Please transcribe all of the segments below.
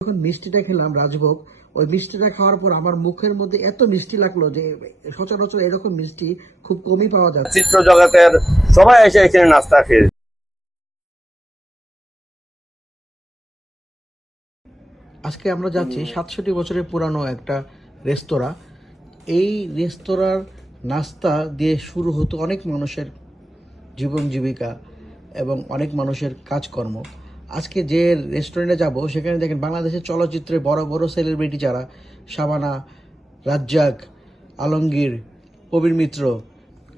যখন মিষ্টিটা খেলাম রাজভোগ, ওই মিষ্টিটা খাওয়ার পর আমার মুখের মধ্যে এত মিষ্টি লাগলো যে সচরাচর এরকম মিষ্টি খুব কমই পাওয়া যায়। চিত্র জগতের সবাই এসে এখানে নাস্তা খেয়ে। আজকে আমরা যাচ্ছি 67 বছরের পুরানো একটা রেস্তোরাঁ। এই রেস্তোরাঁর নাস্তা দিয়ে শুরু হতো অনেক মানুষের জীবন জীবিকা এবং অনেক মানুষের কাজকর্ম। আজকে যে রেস্টুরেন্টে যাব সেখানে দেখেন বাংলাদেশের চলচ্চিত্রে বড় বড় সেলিব্রিটি যারা, শাবানা, রাজ্জাক, আলমগীর, প্রবীর মিত্র,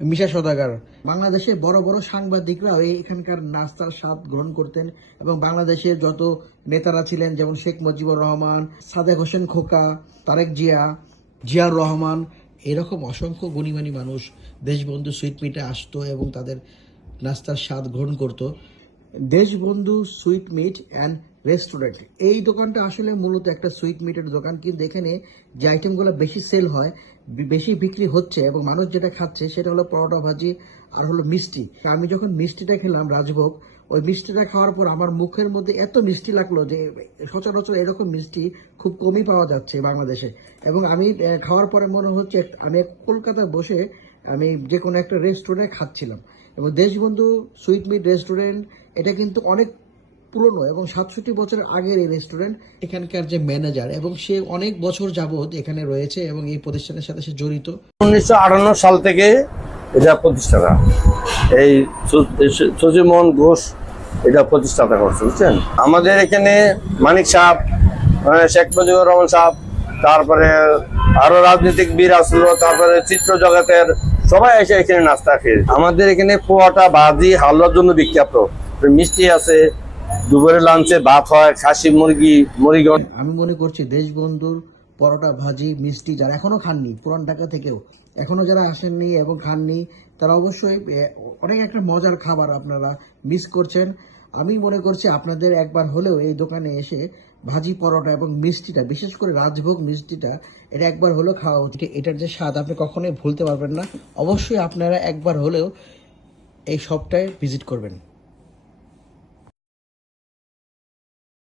মিশা সওদাগর, বাংলাদেশের বড় বড় সাংবাদিকরা এখানকার নাস্তার স্বাদ গ্রহণ করতেন। এবং বাংলাদেশের যত নেতারা ছিলেন যেমন শেখ মুজিবুর রহমান, সাদেক হোসেন খোকা, তারেক জিয়া, জিয়াউর রহমান, এরকম অসংখ্য গুণীমানী মানুষ দেশবন্ধু সুইট মিটে আসতো এবং তাদের নাস্তার স্বাদ গ্রহণ করত। Deshbandhu sweet meat and restaurant, এই দোকানটা আসলে মূলত একটা সুইট মিটের দোকান, কিন্তু এখানে যে আইটেমগুলো বেশি সেল হয়, বেশি বিক্রি হচ্ছে এবং মানুষ যেটা খাচ্ছে সেটা হলো পরোটা ভাজি আর হলো মিষ্টি। আমি যখন মিষ্টিটা খেলাম রাজভোগ, ওই মিষ্টিটা খাওয়ার পর আমার মুখের মধ্যে এত মিষ্টি লাগলো যে সচরাচর এরকম মিষ্টি খুব কমই পাওয়া যাচ্ছে বাংলাদেশে। এবং আমি খাওয়ার পরে মনে হচ্ছে আমি কলকাতায় বসে আমি যে কোনো একটা রেস্টুরেন্টে খাচ্ছিলাম। এবং দেশবন্ধু সুইট মিট রেস্টুরেন্ট এটা কিন্তু অনেক পুরনো এবং 67 বছরের আগের এই রেস্টুরেন্ট। এখানকার যে ম্যানেজার এবং সে অনেক বছর যাবত এখানে রয়েছে এবং এই প্রতিষ্ঠানের সাথে সে জড়িত। 1958 সাল থেকে এটা প্রতিষ্ঠাতা, এই শশীমোহন ঘোষ এটা প্রতিষ্ঠাতা করছে, বুঝছেন। আমাদের এখানে মানিক সাহেব, শেখ মুজিবুর রহমান সাহেব, তারপরে আরো রাজনৈতিক বীর আসলো, তারপরে চিত্র জগতের সবাই এসে এখানে নাস্তা খেয়ে। আমাদের এখানে পোয়াটা, ভাজি, হালুয়ার জন্য বিখ্যাত। মিষ্টি আছে, দুপুরে লাঞ্চে ভাত হয়, খাসি মুরগি, মুরগি। আমি মনে করছি দেশবন্ধুর পরোটা ভাজি মিষ্টি যারা এখনো খাননি, পুরান ঢাকা থেকেও এখনো যারা আসেননি এবং খাননি, তারা অবশ্যই অনেক একটা মজার খাবার আপনারা মিস করছেন। আমি মনে করছি আপনাদের একবার হলেও এই দোকানে এসে ভাজি, পরোটা এবং মিষ্টিটা, বিশেষ করে রাজভোগ মিষ্টিটা, এটা একবার হলেও খাওয়া উচিত। এটার যে স্বাদ আপনি কখনোই ভুলতে পারবেন না। অবশ্যই আপনারা একবার হলেও এই শপটায় ভিজিট করবেন।